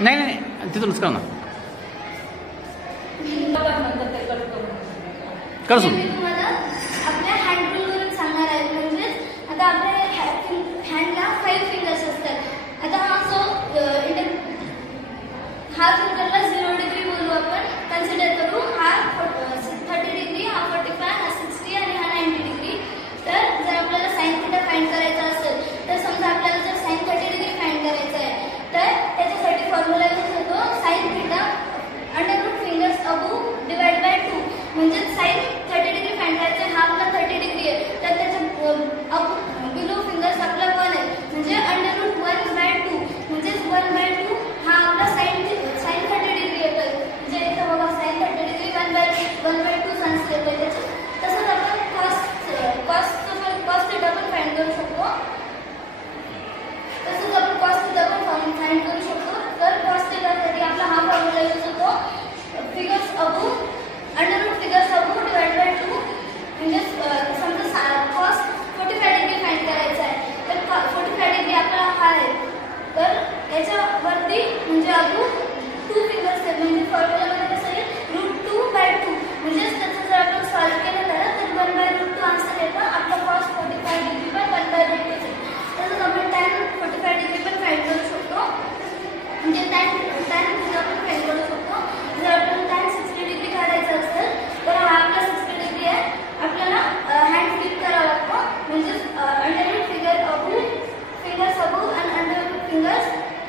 नाही नाही तिथूनच कर ना. कर सुरू. मी तुम्हाला आपल्या हँड रूलवरून सांगणार आहे. म्हणजेच आता आपल्या हँडला 5 फिंगर्स असतात. आता हा फिंगरला 0 डिग्री बोलू आपण, कन्सिडर करू. हा 30 डिग्री, हा 45, हा 60 आणि हा 90 डिग्री. तर जर आपल्याला साइन थीटा फाइंड करायचा असेल तर समजा आपल्याला जर साइन 30 डिग्री फाइंड करायचं आहे तर त्याच्यासाठी फॉर्म्युला यूज होतो sine theta under root fingers above divide by 2. म्हणजे साइन 30 डिग्री फाइंड करायचं आहे, हा आपला 30 डिग्री आहे तर त्याच्या बिलो फिंगर्स आपला 1 आहे. म्हणजे अंडररूट 1 बाय 2 म्हणजेच 1 बाय 2 हा आपला साइन 30 डिग्री येतोय. म्हणजे इथं बघा साइन 30 डिग्री 1 बाय 2 साइन्स येतोय त्याच्यात. तसंच आपण कॉस थीटा पण फाइंड करू शकतो. तसंच आपण कॉस थीटा पण फाइंड करू शकतो. तर कॉस थीटासाठी आपला हा फॉर्म्युला यूज होतो figures above under root figures above divide by 2. म्हणजे समजा कॉस 45 डिग्री फाइंड करायचा आहे तर 45 डिग्री आपला हा आहे. तर याच्यावरती म्हणजे अबोव 2 फिंगर्स आहेत. म्हणजे फॉर्म्युलामध्ये कसं येईल √2 बाय 2. म्हणजेच त्याचं जर आपण सॉल्व्ह केलं तर 1 बाय √2 आन्सर येतं. आपला कॉस 45 डिग्री पण 1 बाय √2 आहे. तसंच आपण tan 45 डिग्री पण फाइंड करू शकतो. म्हणजे tan थीटा पण फाइंड करू शकतो. जर आपल्याला tan 60 डिग्री काढायचं असेल तर हा आपला 60 डिग्री आहे. आपल्याला हँड फ्लिप करावं लागतं. म्हणजेच अंडररूट फिंगर्स अबोव आणि under root fingers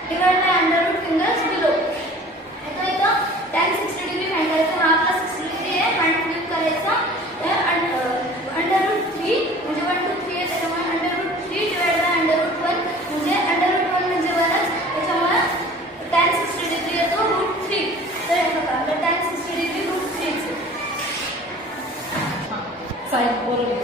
divide by under root fingers below. आता इथं tan 60 डिग्री फाइंड करायचं. हा आपला 60 डिग्री आहे. हँड फ्लिप करायचा अंडररूट 3 म्हणजे 1 2 3 आहे त्याच्यामुळे अंडररूट 3 डिवाइड बाय अंडररूट 1 म्हणजे अंडररूट 1 म्हणजे 1च त्याच्यामुळे tan 60 डिग्री येतो √3. तर हे बघा आपलं tan 60 डिग्री √3 साइन बरोबर.